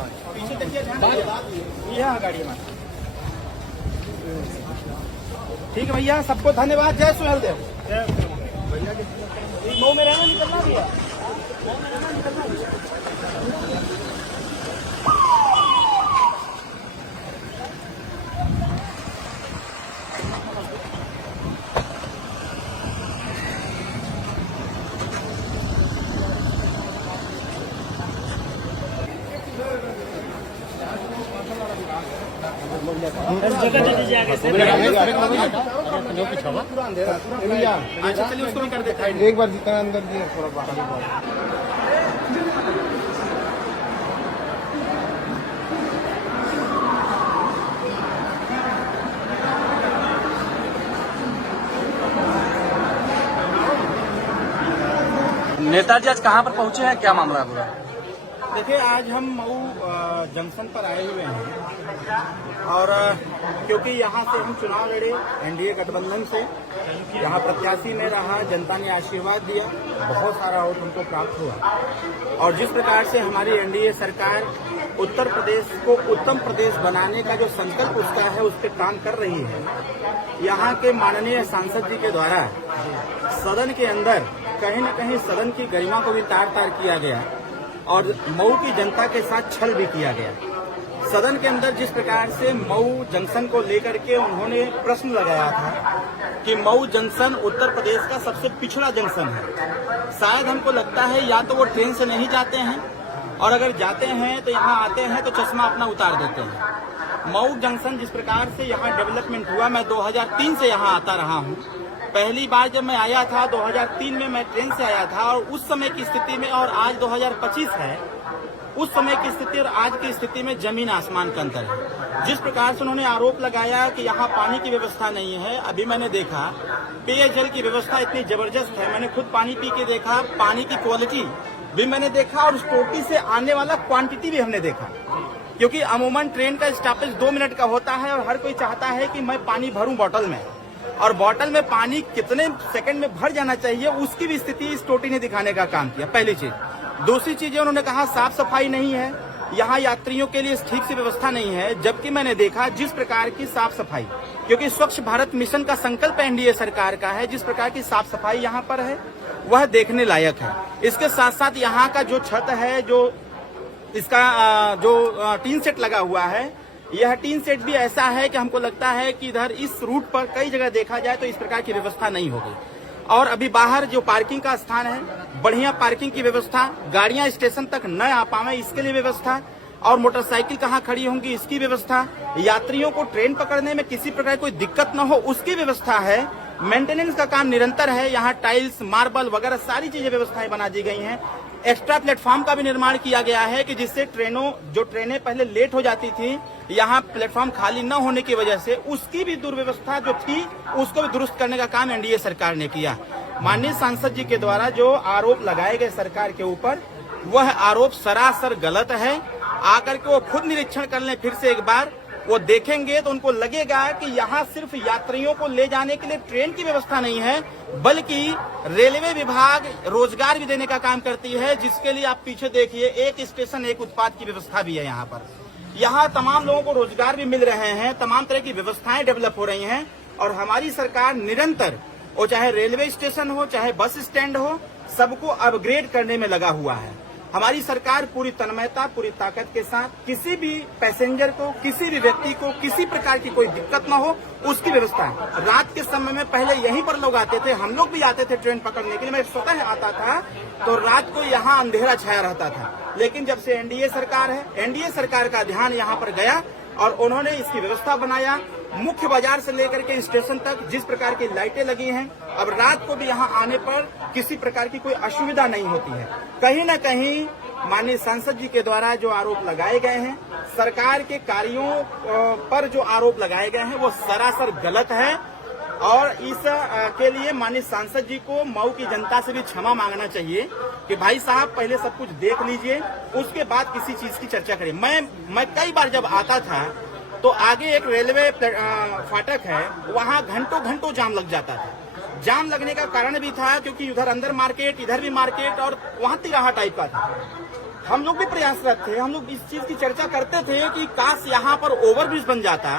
पीछे देखिए, यहाँ गाड़ी में। ठीक है भैया, सबको धन्यवाद। जय सुहेल देव। मऊ में रहना निकलना भी है। जगह दे दीजिए आगे से। अच्छा चलिए, उसको भी कर देते हैं। एक बार जितना अंदर दिया थोड़ा बाहर। नेताजी आज कहाँ पर पहुँचे हैं, क्या मामला है पूरा? देखिए, आज हम मऊ जंक्शन पर आए हुए हैं और क्योंकि यहाँ से हम चुनाव लड़े एनडीए गठबंधन से, यहाँ प्रत्याशी में रहा, जनता ने आशीर्वाद दिया, बहुत सारा वोट हमको प्राप्त हुआ। और जिस प्रकार से हमारी एनडीए सरकार उत्तर प्रदेश को उत्तम प्रदेश बनाने का जो संकल्प उसका है, उस पर काम कर रही है। यहाँ के माननीय सांसद जी के द्वारा सदन के अंदर कहीं न कहीं सदन की गरिमा को भी तार तार किया गया और मऊ की जनता के साथ छल भी किया गया। सदन के अंदर जिस प्रकार से मऊ जंक्शन को लेकर के उन्होंने प्रश्न लगाया था कि मऊ जंक्शन उत्तर प्रदेश का सबसे पिछड़ा जंक्शन है। शायद हमको लगता है या तो वो ट्रेन से नहीं जाते हैं, और अगर जाते हैं तो यहाँ आते हैं तो चश्मा अपना उतार देते हैं। मऊ जंक्शन जिस प्रकार से यहाँ डेवलपमेंट हुआ, मैं 2003 से यहाँ आता रहा हूँ। पहली बार जब मैं आया था 2003 में, मैं ट्रेन से आया था, और उस समय की स्थिति में और आज 2025 है, उस समय की स्थिति और आज की स्थिति में जमीन आसमान का अंतर है। जिस प्रकार से उन्होंने आरोप लगाया कि यहाँ पानी की व्यवस्था नहीं है, अभी मैंने देखा पेयजल की व्यवस्था इतनी जबरदस्त है। मैंने खुद पानी पी के देखा, पानी की क्वालिटी भी मैंने देखा और उस टोटी से आने वाला क्वांटिटी भी हमने देखा। क्योंकि अमूमन ट्रेन का स्टॉपेज 2 मिनट का होता है और हर कोई चाहता है कि मैं पानी भरूं बॉटल में, और बॉटल में पानी कितने सेकंड में भर जाना चाहिए उसकी भी स्थिति इस टोटी ने दिखाने का काम किया। पहली चीज। दूसरी चीज, उन्होंने कहा साफ सफाई नहीं है, यहाँ यात्रियों के लिए ठीक से व्यवस्था नहीं है। जबकि मैंने देखा जिस प्रकार की साफ सफाई, क्योंकि स्वच्छ भारत मिशन का संकल्प एनडीए सरकार का है, जिस प्रकार की साफ सफाई यहाँ पर है वह देखने लायक है। इसके साथ साथ यहाँ का जो छत है, जो इसका जो टीन सेट लगा हुआ है, यह टीन सेट भी ऐसा है कि हमको लगता है कि इधर इस रूट पर कई जगह देखा जाए तो इस प्रकार की व्यवस्था नहीं होगी। और अभी बाहर जो पार्किंग का स्थान है, बढ़िया पार्किंग की व्यवस्था, गाड़ियां स्टेशन तक न आ पावे इसके लिए व्यवस्था, और मोटरसाइकिल कहाँ खड़ी होंगी इसकी व्यवस्था, यात्रियों को ट्रेन पकड़ने में किसी प्रकार कोई दिक्कत न हो उसकी व्यवस्था है। मेंटेनेंस का काम निरंतर है। यहाँ टाइल्स, मार्बल वगैरह सारी चीजें व्यवस्थाएं बना दी गई हैं। एक्स्ट्रा प्लेटफॉर्म का भी निर्माण किया गया है कि जिससे ट्रेनें पहले लेट हो जाती थी, यहाँ प्लेटफॉर्म खाली न होने की वजह से उसकी भी दुर्व्यवस्था जो थी उसको भी दुरुस्त करने का काम एनडीए सरकार ने किया। माननीय सांसद जी के द्वारा जो आरोप लगाए गए सरकार के ऊपर, वह आरोप सरासर गलत है। आकर के वो खुद निरीक्षण कर लें फिर से एक बार, वो देखेंगे तो उनको लगेगा कि यहाँ सिर्फ यात्रियों को ले जाने के लिए ट्रेन की व्यवस्था नहीं है, बल्कि रेलवे विभाग रोजगार भी देने का काम करती है, जिसके लिए आप पीछे देखिए एक स्टेशन एक उत्पाद की व्यवस्था भी है। यहाँ पर यहाँ तमाम लोगों को रोजगार भी मिल रहे हैं, तमाम तरह की व्यवस्थाएं डेवलप हो रही हैं, और हमारी सरकार निरंतर, वो चाहे रेलवे स्टेशन हो चाहे बस स्टैंड हो, सबको अपग्रेड करने में लगा हुआ है। हमारी सरकार पूरी तन्मयता, पूरी ताकत के साथ किसी भी पैसेंजर को, किसी भी व्यक्ति को किसी प्रकार की कोई दिक्कत न हो उसकी व्यवस्था है। रात के समय में पहले यहीं पर लोग आते थे, हम लोग भी आते थे ट्रेन पकड़ने के लिए, मैं स्वतः आता था, तो रात को यहाँ अंधेरा छाया रहता था। लेकिन जब से एनडीए सरकार है, एनडीए सरकार का ध्यान यहाँ पर गया और उन्होंने इसकी व्यवस्था बनाया। मुख्य बाजार से लेकर के स्टेशन तक जिस प्रकार की लाइटें लगी हैं, अब रात को भी यहाँ आने पर किसी प्रकार की कोई असुविधा नहीं होती है। कहीं न कहीं माननीय सांसद जी के द्वारा जो आरोप लगाए गए हैं, सरकार के कार्यों पर जो आरोप लगाए गए हैं, वो सरासर गलत है। और इस के लिए माननीय सांसद जी को मऊ की जनता से भी क्षमा मांगना चाहिए कि भाई साहब पहले सब कुछ देख लीजिए, उसके बाद किसी चीज की चर्चा करें। मैं कई बार जब आता था तो आगे एक रेलवे फाटक है, वहाँ घंटों घंटों जाम लग जाता था। जाम लगने का कारण भी था क्योंकि उधर अंदर मार्केट, इधर भी मार्केट, और वहाँ तिराहा टाइप का था। हम लोग भी प्रयासरत थे, हम लोग इस चीज की चर्चा करते थे कि काश यहाँ पर ओवरब्रिज बन जाता।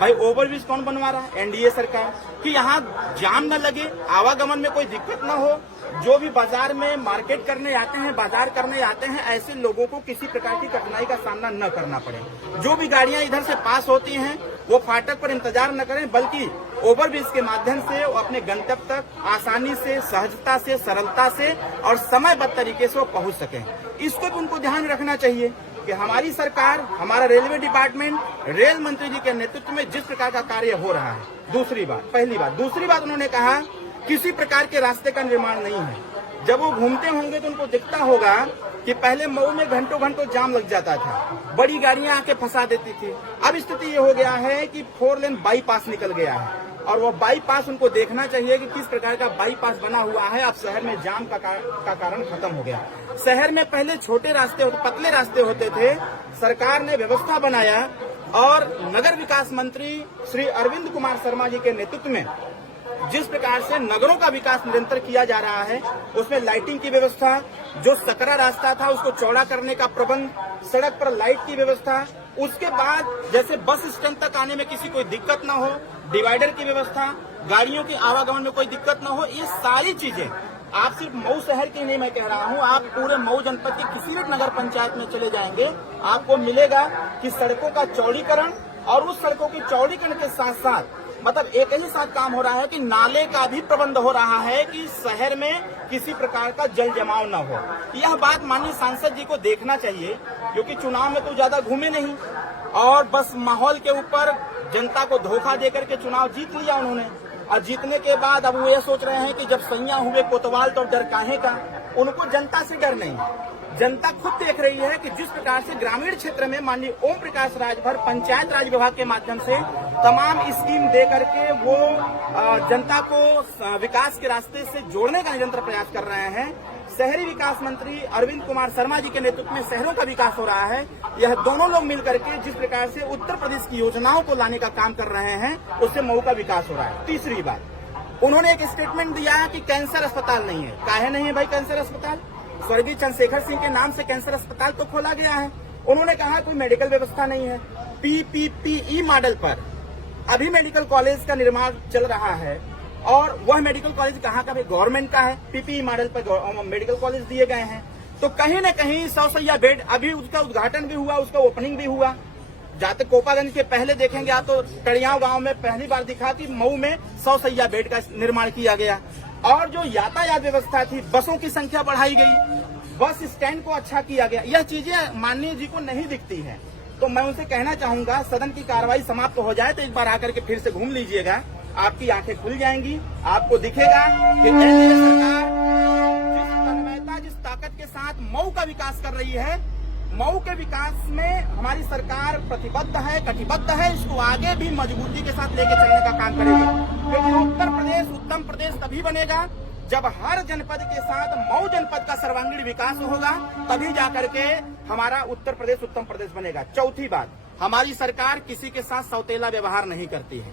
भाई ओवरब्रिज कौन बनवा रहा है? एनडीए सरकार। कि यहाँ जाम न लगे, आवागमन में कोई दिक्कत न हो, जो भी बाजार में मार्केट करने आते हैं, बाजार करने आते हैं, ऐसे लोगों को किसी प्रकार की कठिनाई का सामना न करना पड़े। जो भी गाड़ियां इधर से पास होती हैं वो फाटक पर इंतजार न करें, बल्कि ओवरब्रिज के माध्यम से वो अपने गंतव्य तक आसानी से, सहजता से, सरलता से और समयबद्ध तरीके से वो पहुंच सकें। इसको भी उनको ध्यान रखना चाहिए कि हमारी सरकार, हमारा रेलवे डिपार्टमेंट, रेल मंत्री जी के नेतृत्व में जिस प्रकार का कार्य हो रहा है। दूसरी बात उन्होंने कहा किसी प्रकार के रास्ते का निर्माण नहीं है। जब वो घूमते होंगे तो उनको दिखता होगा कि पहले मऊ में घंटों घंटों जाम लग जाता था, बड़ी गाड़ियां आके फंसा देती थी। अब स्थिति ये हो गया है कि 4 लेन बाईपास निकल गया है और वो बाईपास उनको देखना चाहिए कि किस प्रकार का बाईपास बना हुआ है। अब शहर में जाम का कारण खत्म हो गया। शहर में पहले छोटे रास्ते, पतले रास्ते होते थे, सरकार ने व्यवस्था बनाया और नगर विकास मंत्री श्री अरविंद कुमार शर्मा जी के नेतृत्व में जिस प्रकार से नगरों का विकास निरंतर किया जा रहा है, उसमें लाइटिंग की व्यवस्था, जो सकरा रास्ता था उसको चौड़ा करने का प्रबंध, सड़क पर लाइट की व्यवस्था, उसके बाद जैसे बस स्टैंड तक आने में किसी कोई दिक्कत न हो, डिवाइडर की व्यवस्था, गाड़ियों के आवागमन में कोई दिक्कत न हो, ये सारी चीजें आप सिर्फ मऊ शहर की नहीं मैं कह रहा हूँ, आप पूरे मऊ जनपद की किसी भी नगर पंचायत में चले जाएंगे, आपको मिलेगा कि सड़कों का चौड़ीकरण और उस सड़कों की चौड़ीकरण के साथ साथ मतलब एक ही साथ काम हो रहा है कि नाले का भी प्रबंध हो रहा है कि शहर में किसी प्रकार का जल जमाव न हो। यह बात माननीय सांसद जी को देखना चाहिए, क्योंकि चुनाव में तो ज्यादा घूमे नहीं और बस माहौल के ऊपर जनता को धोखा देकर के चुनाव जीत लिया उन्होंने। और जीतने के बाद अब वो ये सोच रहे हैं कि जब सैया हुए कोतवाल तो डर काहे का। उनको जनता से डर नहीं, जनता खुद देख रही है कि जिस प्रकार से ग्रामीण क्षेत्र में माननीय ओम प्रकाश राजभर पंचायत राज विभाग के माध्यम से तमाम स्कीम दे करके वो जनता को विकास के रास्ते से जोड़ने का निरंतर प्रयास कर रहे हैं। शहरी विकास मंत्री अरविंद कुमार शर्मा जी के नेतृत्व में शहरों का विकास हो रहा है। यह दोनों लोग मिलकर के जिस प्रकार से उत्तर प्रदेश की योजनाओं को लाने का काम कर रहे हैं, उससे मऊ का विकास हो रहा है। तीसरी बात, उन्होंने एक स्टेटमेंट दिया कि कैंसर अस्पताल नहीं है। काहे नहीं है भाई कैंसर अस्पताल? स्वर्गीय चंद्रशेखर सिंह के नाम से कैंसर अस्पताल तो खोला गया है। उन्होंने कहा कोई मेडिकल व्यवस्था नहीं है। PPPE मॉडल पर अभी मेडिकल कॉलेज का निर्माण चल रहा है और वह मेडिकल कॉलेज कहाँ का? गवर्नमेंट का है। PPE मॉडल पर मेडिकल कॉलेज दिए गए हैं। तो कहीं न कहीं 100 शैय्या बेड, अभी उसका उद्घाटन भी हुआ, उसका ओपनिंग भी हुआ। जाते कोपागंज के पहले देखेंगे आप तो टड़ियाव गांव में पहली बार दिखा कि मऊ में 100 शैय्या बेड का निर्माण किया गया। और जो यातायात व्यवस्था थी, बसों की संख्या बढ़ाई गई, बस स्टैंड को अच्छा किया गया। यह चीजें माननीय जी को नहीं दिखती हैं। तो मैं उनसे कहना चाहूंगा सदन की कार्रवाई समाप्त हो जाए तो एक बार आकर के फिर से घूम लीजिएगा, आपकी आंखें खुल जाएंगी। आपको दिखेगा कि एनडीए सरकार जिस तन्मयता, जिस ताकत के साथ मऊ का विकास कर रही है, मऊ के विकास में हमारी सरकार प्रतिबद्ध है, कटिबद्ध है। इसको आगे भी मजबूती के साथ लेके चलने का काम करेगी, क्योंकि उत्तर प्रदेश उत्तम प्रदेश तभी बनेगा जब हर जनपद के साथ मऊ जनपद का सर्वांगीण विकास होगा, तभी जाकर के हमारा उत्तर प्रदेश उत्तम प्रदेश बनेगा। चौथी बात, हमारी सरकार किसी के साथ सौतेला व्यवहार नहीं करती है।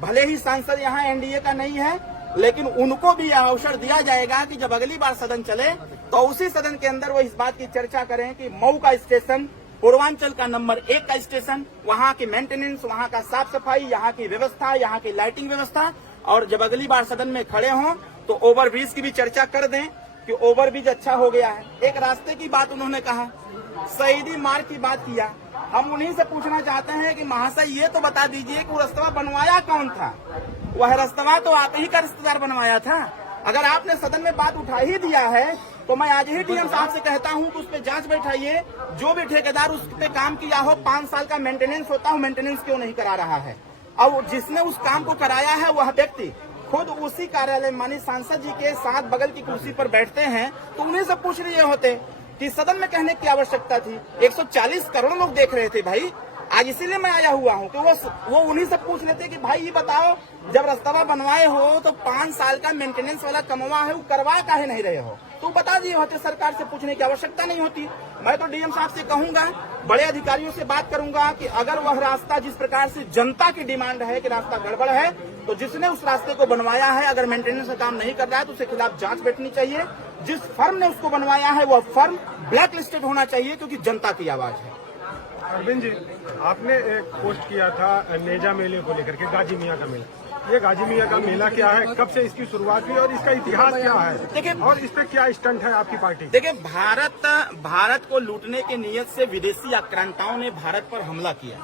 भले ही सांसद यहाँ एनडीए का नहीं है, लेकिन उनको भी यह अवसर दिया जाएगा कि जब अगली बार सदन चले तो उसी सदन के अंदर वो इस बात की चर्चा करें कि मऊ का स्टेशन पूर्वांचल का नंबर 1 का स्टेशन, वहाँ की मेंटेनेंस, वहाँ का साफ सफाई, यहाँ की व्यवस्था, यहाँ की लाइटिंग व्यवस्था, और जब अगली बार सदन में खड़े हों तो ओवरब्रिज की भी चर्चा कर दें कि ओवरब्रिज अच्छा हो गया है। एक रास्ते की बात उन्होंने कहा, शहीदी मार्ग की बात किया। हम उन्हीं से पूछना चाहते हैं कि महाशय ये तो बता दीजिए कि वो रास्ता बनवाया कौन था? वह रास्ता तो आप ही का रिश्तेदार बनवाया था। अगर आपने सदन में बात उठा ही दिया है तो मैं आज ही डीएम साहब से कहता हूं कि उस पर जांच बैठाइए। जो भी ठेकेदार उस पे काम किया हो, 5 साल का मेंटेनेंस होता हो, मेंटेनेंस क्यों नहीं करा रहा है? और जिसने उस काम को कराया है वह व्यक्ति खुद उसी कार्यालय माननीय सांसद जी के साथ बगल की कुर्सी पर बैठते हैं, तो उन्हें सब पूछ रहे होते कि सदन में कहने की आवश्यकता थी। 140 करोड़ लोग देख रहे थे भाई। आज इसीलिए मैं आया हुआ हूँ कि वो उन्हीं से पूछ लेते कि भाई ये बताओ, जब रास्ता बनवाए हो तो 5 साल का मेंटेनेंस वाला कमवा है, वो करवा काहे नहीं रहे हो? तो बता दिए होते, सरकार से पूछने की आवश्यकता नहीं होती। मैं तो डीएम साहब से कहूंगा, बड़े अधिकारियों से बात करूंगा कि अगर वह रास्ता जिस प्रकार से जनता की डिमांड है कि रास्ता गड़बड़ है, तो जिसने उस रास्ते को बनवाया है अगर मेंटेनेंस का काम नहीं कर रहा है तो उसके खिलाफ जांच बैठनी चाहिए। जिस फर्म ने उसको बनवाया है वह फर्म ब्लैक लिस्टेड होना चाहिए, क्योंकि जनता की आवाज है। अरविंद जी, आपने एक पोस्ट किया था नेजा मेले को लेकर के, गाजी मियाँ का मेला। ये गाजी मियाँ का मेला क्या है, कब से इसकी शुरुआत हुई और इसका इतिहास क्या है? देखिए, और इस पे क्या स्टंट है आपकी पार्टी? देखिए, भारत को लूटने की नीयत से विदेशी आक्रांताओं ने भारत पर हमला किया।